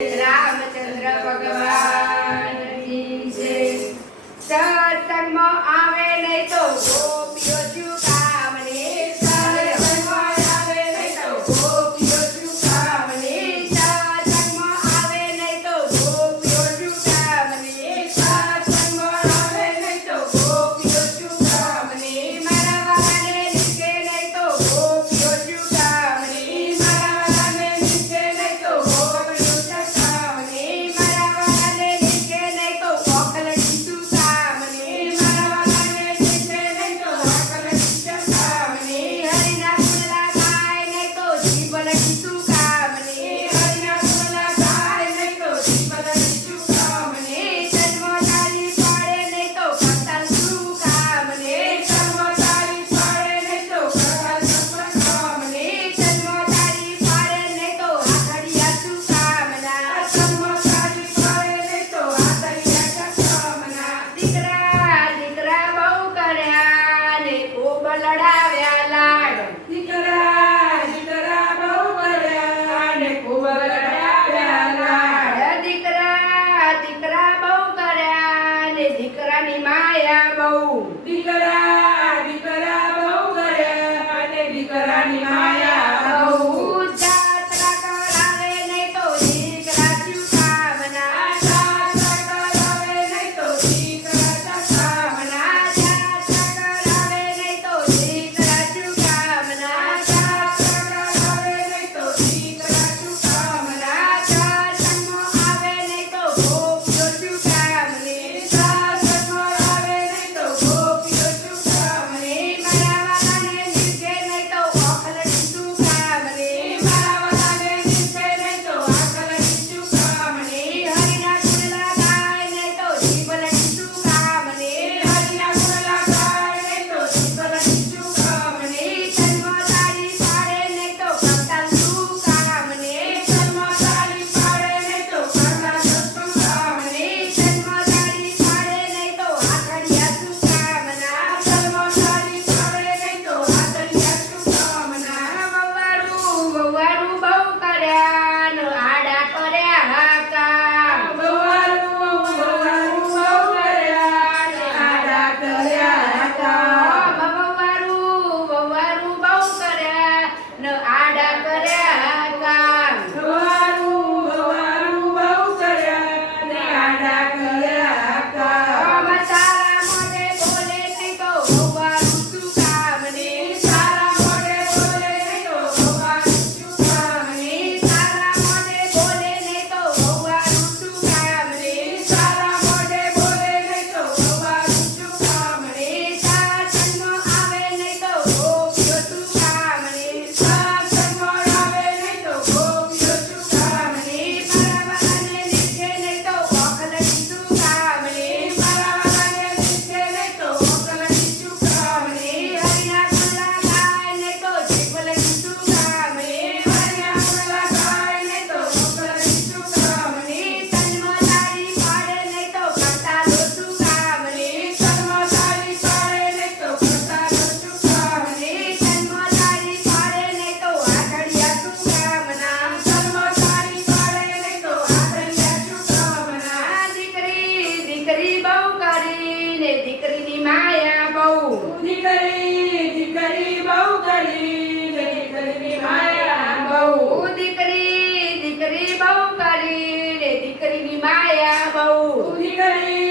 રામચંદ્ર ભગવાન કી જય। સત્સંગમાં આવે નહીં તો ગોપીઓ શું કામને, સત્સંગમાં આવે નહીં તો ગોપીઓ શું કામને, સત્સંગમાં આવે નહીં તો ગોપીઓ શું કામને, સત્સંગમાં આવે નહીં તો ગોપીઓ શું કામને, મારા વાલાને નીચે નહીં તો ગોપીઓ શું કામને, મારા વાલાને નીચે નહીં તો ગોપીઓ શું કામને, મારા વાલાને નીચે નહીં તો ઓકલડી શું કામને, મારા વાલાને નીચે નહીં તો ઓકલડી શું કામને, હરિના ગુણલા ગાય નહીં તો જીવલડી શું કામને, હરિના ગુણલા ગાય નહીં તો જીવલડી શું કામને, જન્મતારી પાડે નહીં તો કરતાલ શું કામને, જન્મતારી પાડે નહીં તો કરતાલ શું કામને, જન્મતારી પાડે નહીં તો આખડિયા શું કામના, જન્મતારી પાડે નહીં તો આખડિયા શું કામના, દીકરા દીકરા બહુ કર્યા ને ખૂબ લડાવ્યા લાડ, દીકરા દીકરા બહુ કર્યા ને ખૂબ લડાવ્યા લાડ, દીકરા દીકરા બહુ કર્યા ને દીકરાની માયા બહુ, દીકરા દીકરા બહુ કર્યા ને દીકરાની માયા બહુ, જાત્રા કરાવે નહીં તો દીકરા શું કામના, જાત્રા કરાવે નહીં તો દીકરા શું કામના, જાત્રા કરાવે નહીં તો દીકરા શું કામના, જાત્રા કરાવે નહીં તો દીકરા શું કામના, સત્સંગમાં આવે નહીં તો ગોપીઓ શું કામને, સત્સંગમાં આવે નહીં તો ગોપીઓ શું કામને, મારા વાલાને નીચે નહીં તો ઓખલડી શું કામને, મારા વાલાને નીચે નહીં તો ઓખલડી શું કામને, હરિના ગુણલા ગાય નહીં તો જીવલડી શું કામને, હરિના ગુણલા ગાય નહીં તો જીવલડી શું કામને, જન્મતારી પાડે નહીં તો કરતાલ શું કામને, જન્મતારી પાડે નહીં તો કરતાલ શું કામને, જન્મતારી પાડે નહીં તો આખડિયા શું કામના, જન્મતારી પાડે નહીં તો આખડિયા શું કામના, વવારું વવારું બહુ કર્યા ને આડા કર્યા હાકા, વવારું વવારું બહુ કર્યા ને આડા કર્યા હાકા, વવારું વવારું બહુ કર્યા ને આડા કર્યા હાકા, વવારું વવારું બહુ કર્યા ને આડા કર્યા હાકા, તારા મોઢે બોલે નહીં તો વવારું શું કામને, તારા મોઢે બોલે નહીં તો વવારું શું કામને, તારા મોઢે બોલે નહીં તો વવારું શું કામને, તારા મોઢે બોલે નહીં તો વવારું શું કામને, સત્સંગમાં આવે નહીં તો ગોપીઓ શું કામને, સત્સંગમાં આવે નહીં તો ગોપીઓ શું કામને, મારા વાલાને નીચે નહીં તો ઓખલડી શું કામને, મારા વાલાને નીચે નહીં તો ઓખલડી શું કામને, હરિના ગુણલા ગાય નહીં તો જીવલડી શું કામને, હરિના ગુણલા ગાય નહીં તો ઓખલડી શું કામને, જન્મતારી પાડે નહીં તો કરતાલો શું કામને, જન્મતારી પાડે નહીં તો કરતાલો શું કામને, જન્મતારી પાડે નહીં તો આખડિયા શું કામના, જન્મતારી પાડે નહીં તો આખડિયા શું કામના, દીકરી દીકરી બહુ કરીને દીકરીની માયા બહુ, દીકરી દીકરી બહુ કરીને દીકરીની માયા બહુ, દીકરી દીકરી બહુ કરીને દીકરીની માયા બહુ, દીકરી